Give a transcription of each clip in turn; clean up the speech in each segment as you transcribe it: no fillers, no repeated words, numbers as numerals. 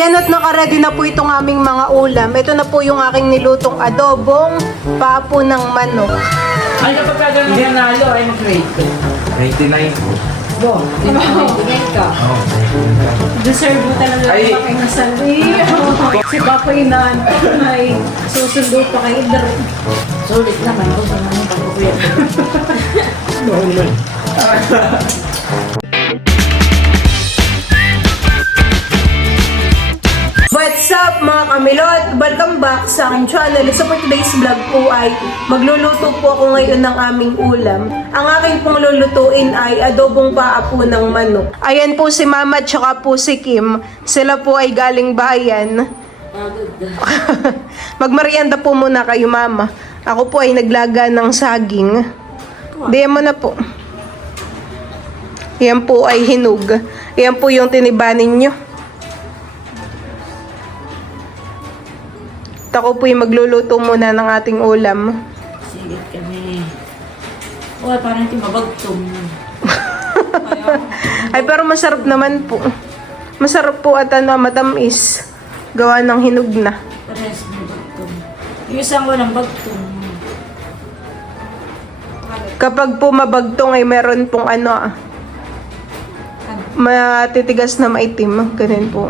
Yan at nakaready na po itong aming mga ulam. Ito na po yung aking nilutong adobong papo ng manok. Ay, kapag kagano nanalo, ay mag-rate. 99 po. Bo, tingin ka. Deserve mo talaga Ay. makinasal. Si Papa Inan ay susundo pa kay Idar. Sulit naman, kung saan naman pag-uwi. What's up mga kamilot? Welcome back sa aking channel. So for today's vlog po ay magluluto po ako ngayon ng aming ulam. Ang aking pong lulutuin ay adobong paapo ng manok. Ayan po si Mama at saka po si Kim. Sila po ay galing bayan. Magmerienda po muna kayo, Mama. Ako po ay naglaga ng saging. Diyan mo na po. Yan po ay hinug. Yan po yung tinibanin nyo. Ako po yung magluluto muna ng ating ulam. Sige kami. Uy, parang ito mabagtong. Ay, pero masarap naman po. Masarap po at matamis. Gawa ng hinug na. Parehas mabagtong. Yung isang walang bagtong. Kapag po mabagtong ay meron pong matitigas na maitim. Ganun po.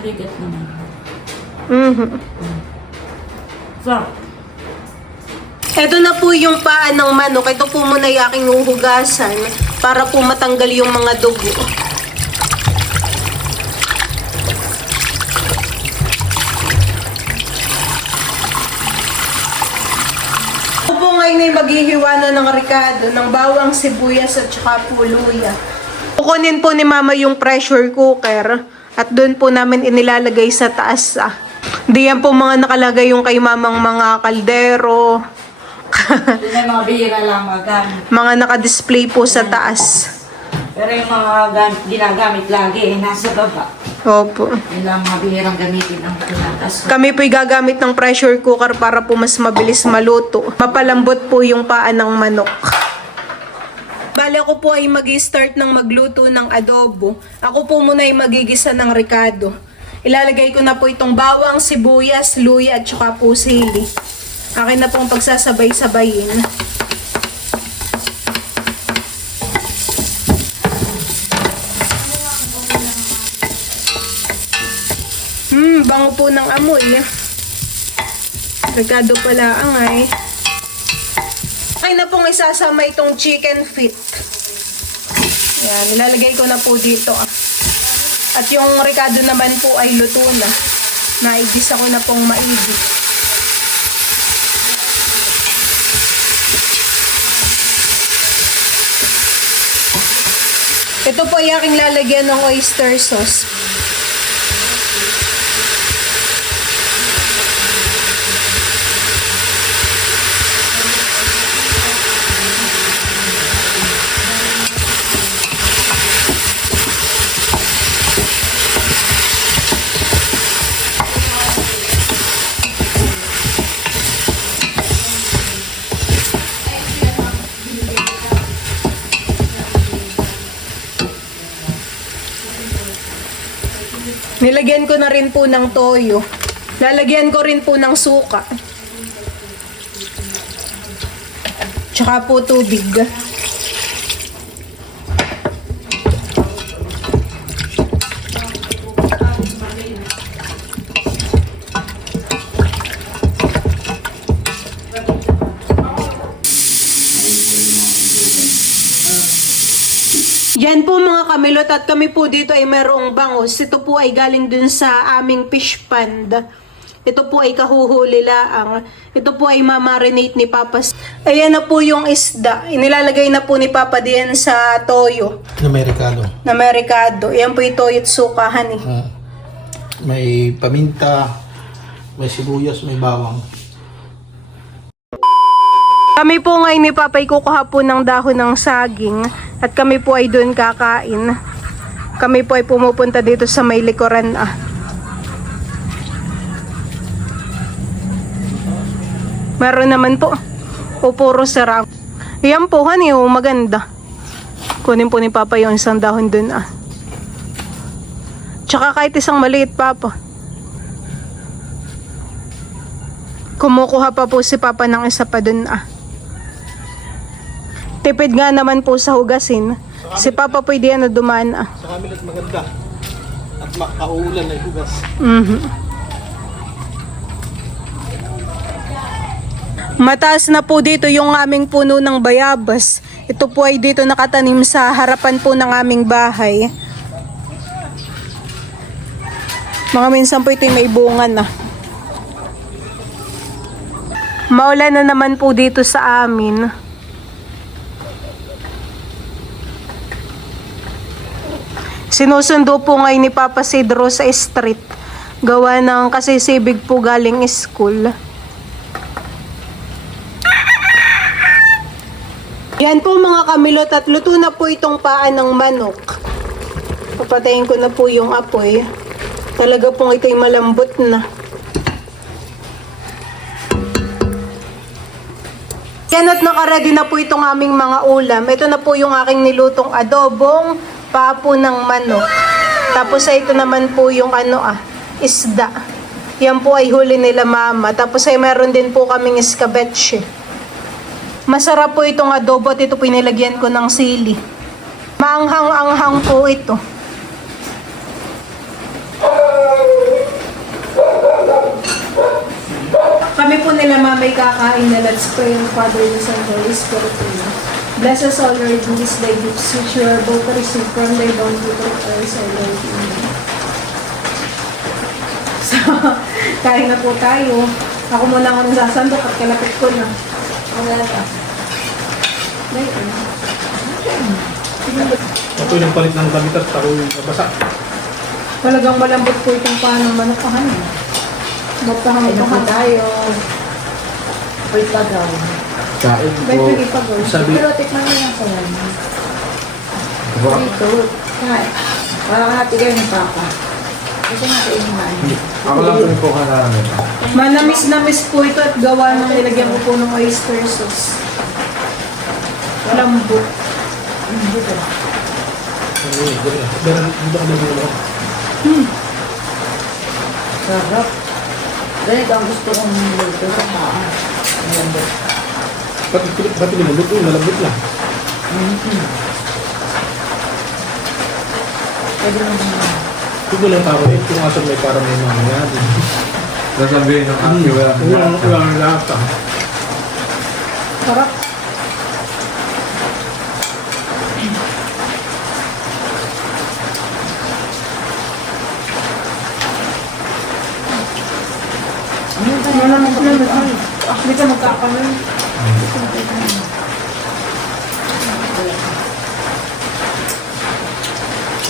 Marigat naman. So, Ito na po yung paa ng manok. Ito po muna yung aking uhugasan para po matanggal yung mga dugo. Ako po ngayon ay maghihiwa na ng ricado, ng bawang, sibuyas at saka po luya. Kukunin po ni Mama yung pressure cooker at doon po namin inilalagay sa taas. Diyan po mga nakalagay yung kay Mamang mga kaldero. yun ay mga bihira lang mga gamit. Mga naka-display po sa taas. Pero yung mga ginagamit lagi, nasa baba. Opo. Yun lang mga bihirang gamitin ang pinatas. Kami po'y gagamit ng pressure cooker para po mas mabilis maluto. Mapalambot po yung paa ng manok. Bale ako po ay mag-start ng magluto ng adobo. Ako po muna ay magigisa ng ricado. Ilalagay ko na po itong bawang, sibuyas, luya at saka po sili. Akin na pong pagsasabay-sabayin. Bango po ng amoy. Ricado pala ang ay. Ay na pong isasama itong chicken feet. Ayan, nilalagay ko na po dito. At yung ricado naman po ay luto na. Naigisa ko na pong maigi. Ito po ay aking lalagyan ng oyster sauce. Nilagyan ko na rin po ng toyo. Lalagyan ko rin po ng suka. Tsaka po tubig. Yan po mga kamilot at kami po dito ay merong bangus. Ito po ay galing dun sa aming fish pond. Ito po ay kahuhuli laang. Ito po ay mamarinate ni Papa. Ayan na po yung isda. Inilalagay na po ni Papa diyan sa toyo. Na Na merikado. Ayan po yung toyo at sukahan eh. May paminta, may sibuyas, may bawang. Kami po ngayon ni Papa ay kukuha po ng dahon ng saging. At kami po ay doon kakain. Kami po ay pumupunta dito sa may likuran Meron naman po. O puro sarap. Ayan po, honey, maganda. Kunin po ni Papa yung isang dahon dun Tsaka kahit isang maliit, Papa. Kumukuha pa po si Papa ng isa pa dun Tipid nga naman po sa hugasin. Si Papa pwede na dumaan Sa kami at maganda. At makaulan na hugas. Mataas na po dito yung aming puno ng bayabas. Ito po ay dito nakatanim sa harapan po ng aming bahay. Mga minsan po ito may bunga na. Maulan na naman po dito sa amin. Sinusundo po ngayon ni Papa Sidro sa street. Gawa ng kasisibig po galing school. Yan po mga kamilot at luto na po itong paa ng manok. Papatayin ko na po yung apoy. Talaga pong ito'y malambot na. Yan at nakaready na po itong aming mga ulam. Ito na po yung aking nilutong adobong paa po ng manok. Tapos ay ito naman po yung isda. Yan po ay huli nila mama. Tapos ay meron din po kaming escabeche. Masarap po itong adobo at ito pinilagyan ko ng sili. Maanghang-anghang po ito. Kami po nila mamay kakain na let's pray ang Father, the Son, and Holy Spirit. Bless us all, Lord, in this thy gifts, which you are about to receive from thy bounty to us, O Lord. Amen. So, kain na po tayo. Ako muna ako nasasandok at kalapit ko na. Wala ka. Ito yung palit ng damit at taro yung nabasa. Talagang malambot po itong paano manukahan. Magpahamay Ano po tayo? Wait pa daw. Kain May ko. pag-ipagol. Sabi, Pero tikman mo lang sa yan. diba? Dito. Kahit. Parang hati kayo ng papa. Gusto natin inuman. Ako lang po ka namin. Manamis-namis po ito at gawa ng nilagyan ko po ng oyster sauce. Lambot. Dito. Sarap. Ganito ang gusto kong nilito sa paa. Malambot. Pati nilambot yun, nalambot lang. Pwede lang naman. Ito lang tao eh, kung asan may parang may mga yan. Sasabihin ng aki, Walang lahat ah. Sarap. Hindi ka magkakaroon.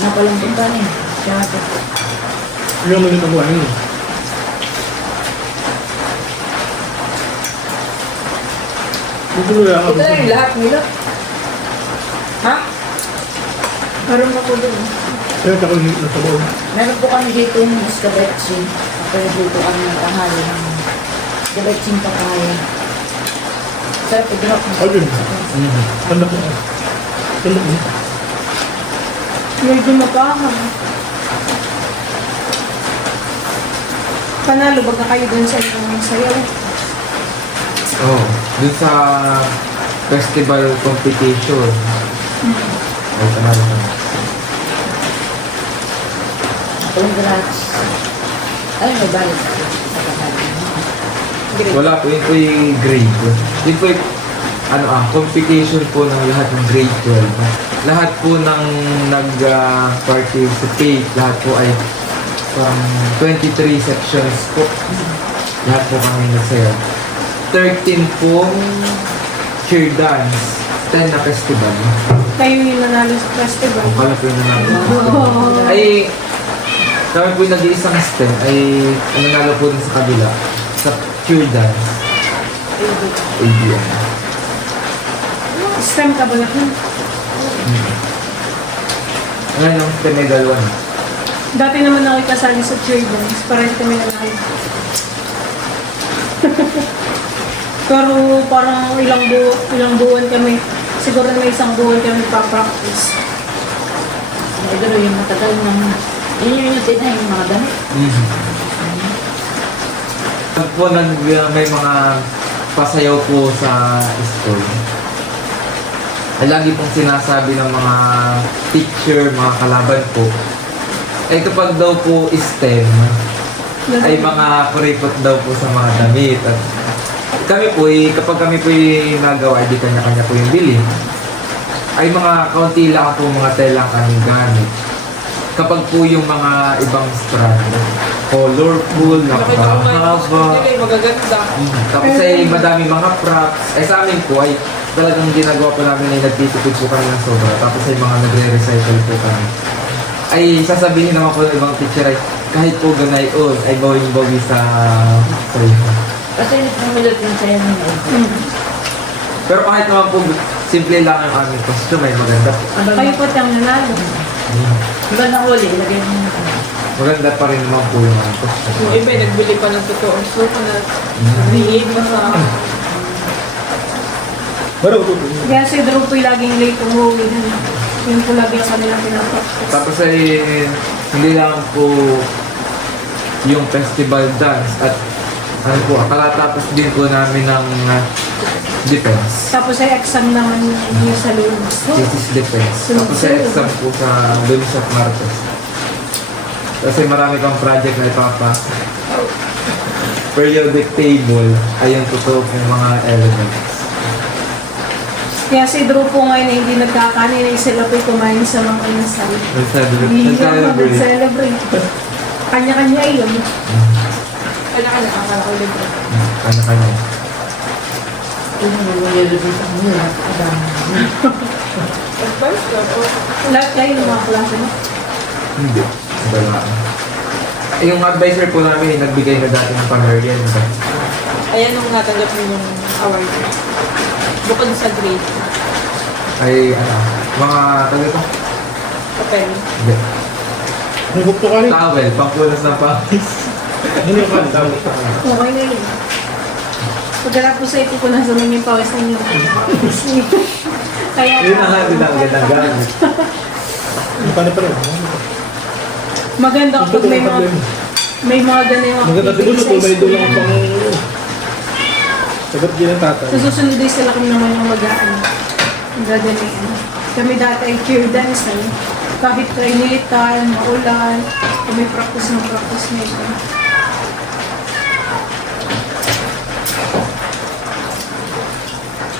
Napalambot ba niya? Siyempre. Yung mga nagawa yun. Ito lang ako. Ito na yung lahat nila. Ha? Parang ako doon. Kaya ako yung nasabaw. Meron po kami dito yung escabeche. Pero dito kami ng tanghali ng escabeche yung papaya. Sarap i-drop mo. Ayun. Tanda ko. Tanda ko. Medyo mapahang. Panalo ba kayo dun sa inyong sayaw? Oh, dun sa festival competition. Ay, tamari na. Congrats. Ay, may balik. Sa papaya. Wala po, yun po yung grade. Yun po yung, competition po ng lahat ng grade 12. Lahat po ng nag-participate, lahat po ay from 23 sections po. Lahat po kami nasaya. 13 pong cheer dance, 10 na festival. Kayo yung nanalo sa festival. Ang pala po yung nanalo. Ay, kami po yung nag-iisang STEM ay ang nanalo po din sa kabila sa cheer dance. ABM. STEM ka ba na? Ngayon yung STEM may dalawa na. Dati naman ako kasali sa cheer dance. Parang kami nanalo. Pero parang ilang buwan kami. Siguro na isang buwan kami pa-practice. Siguro yung matagal ng Yun yung tinay, yung mga damit. Pag po may mga pasayaw po sa school, ay lagi pong sinasabi ng mga teacher, mga kalaban po, ay kapag daw po STEM, ay mga kuripot daw po sa mga damit. At kami po, kapag kami po nagawa, di kanya-kanya po yung bili. Ay mga kaunti lang po mga telang kaming gamit. Kapag po yung mga ibang strand, colorful, napakahaba. Magaganda. Tapos ay madami mga props. Ay sa amin po ay talagang ginagawa po namin ay nagtitipid po kami ng sobra. Tapos ay mga nagre-recycle po kami. Ay sasabihin naman po ng ibang teacher ay kahit po ganay ay bawing-bawi sa sayo. Kasi namilot yung sa'yo nila. Pero kahit naman po simple lang ang aming costume ay maganda po. Kayo po tiyang nanalo. Iba na uli, ilagay mo na. Maganda pa rin naman po yung aming costume. Yung iba, nagbili pa ng totoo. So, na nag-create pa sa... Kaya si Drew po'y laging late umuwi. Yun po lagi ang kanilang pinapaksa. Tapos ay hindi lang po yung festival dance at ano po, kalatapos din po namin ng defense. Tapos ay exam naman yung sa Lunes. Thesis defense. Tapos ay exam po sa Lunes at Martes. Kasi marami pang project na ipapasa. Periodic table ay yung totoo yung mga elements. Kaya si Drew po ngayon ay hindi nagkakanin ay sila po'y kumain sa mga inasal. Hindi mag-celebrate. Kanya-kanya ay yun. Kanya-kanya, akala ko libre. Kanya-kanya. Yung nililibig sa kanila, kadami. Advice lang. Lahat kayo ng mga klase mo. Hindi. Wala. Eh, yung advisor po namin, nagbigay na dati ng pamerienda. Ayan nung natanggap mo yung award. Bukod sa grade. Ay, ano, mga taga ito? Papel. Hindi. May bukto ka rin. Towel, pangpunas ng pawis. Ano yung kanta? Okay na yun. Pagkalapos sa ito ko na sumingin pa sa inyo. Kaya Yun na nga din ang gandang gamit. Paano pa rin? maganda kapag may mga ganun yung Maganda siguro kung may doon lang pang... Sagot din ang tatay. Sa susunod ay sila kami naman yung mag-aan. Ang gagalingan. Kami dati ay cheer dance eh. Kahit kainitan, maulan, kami practice nito.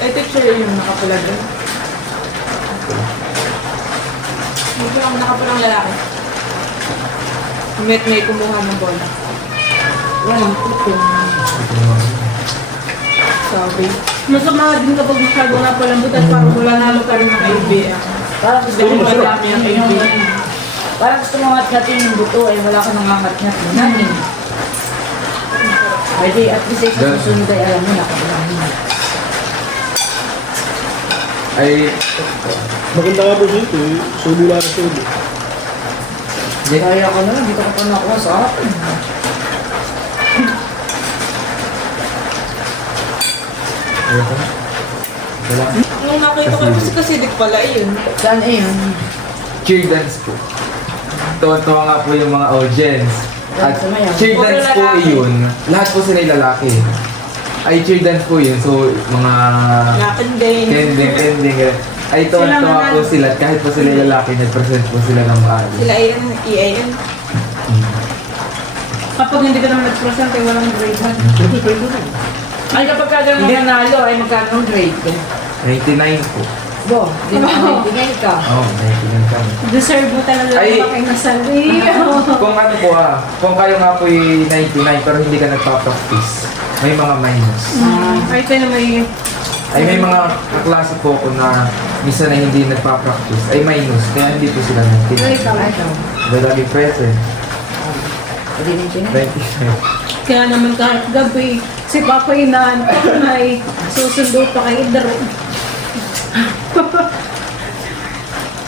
Ay, teacher yung nakapula doon. Hindi ako nakapulang lalaki. May kumuha ng bola. Walang putong. Sabi. Masama din kapag masyado na palambot at parang wala na Panalo ka rin ng kaibigan. Parang gusto Dahil mo madami ang kaibigan. Parang gusto mo ngat-ngatin yung buto, ay wala ka nangangat-ngat mo. Nanin. Ay di, at least sa susunod ay alam mo, nakakarami. Ay, Maganda nga po dito eh. Sulo lang ang sulo. Kaya ko naman, dito ko pa nakuha sa akin. ayun ko na. Wala. Nung nakita ko kasi kasidik pala yun. Saan eh yun? Cheer dance po. Tuwa-tuwa nga po yung mga audience. At cheer Puro dance po lalaki. yun. Lahat po sila yung lalaki. Ay, cheer dance po yun. So, mga Nakanding. kending. Ay, tuwa-tuwa po sila. At kahit po sila yung lalaki, nag-present po sila ng maayos. Sila ay EAN. kapag hindi ka naman nag-present ay walang grade. Ay, kapag ka ganun nanalo, ay magkano ang grade? 99 po. Bo, di ba naitigay ka? Oo, 99 kami. Deserve mo talaga Ay. yung kinasal. Kung ano po kung kayo nga po yung 99 pero hindi ka nagpa-practice, may mga minus. Ay, ito na may... Ay may mga kaklase po ko na minsan na hindi nagpa-practice, ay minus, kaya hindi po sila Ay, natin. ikaw. Dahil lagi present, Hindi din tinay. 25. Kaya naman kahit gabi, si Papa inaantok na ay susundo pa kay Idro.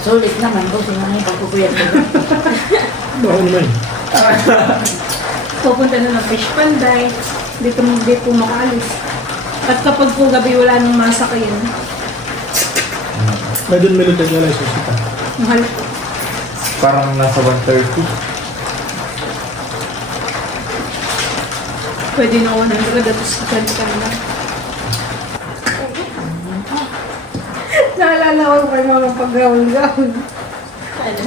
Sulit naman ko, sino na yung pagpupuyat ko. Baka naman. Pupunta na ng fish panday, hindi po makaalis. At kapag po gabi wala nang masakayan, May doon military na license kita. mahal po. Parang nasa 130. Pwede na 100 at 20 ka na. Naalala ko pa yung mga pag-gawin-gawin.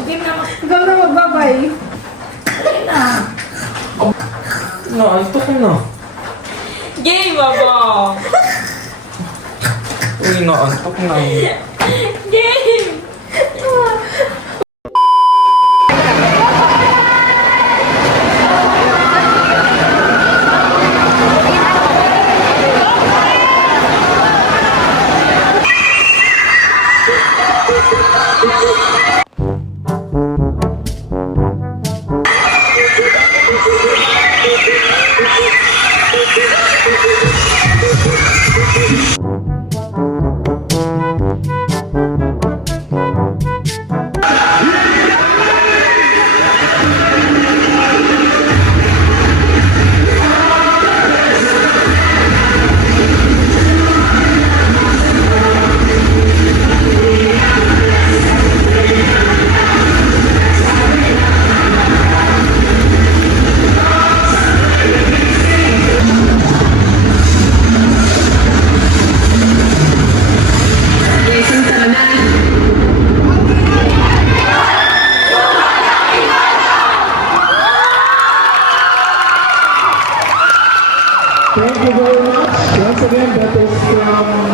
Game na mag... Ikaw na magbabay. Ayun na. Naantok na. Game, baba! Uy, naantok na. Game! Thank you very much. Once again, that is from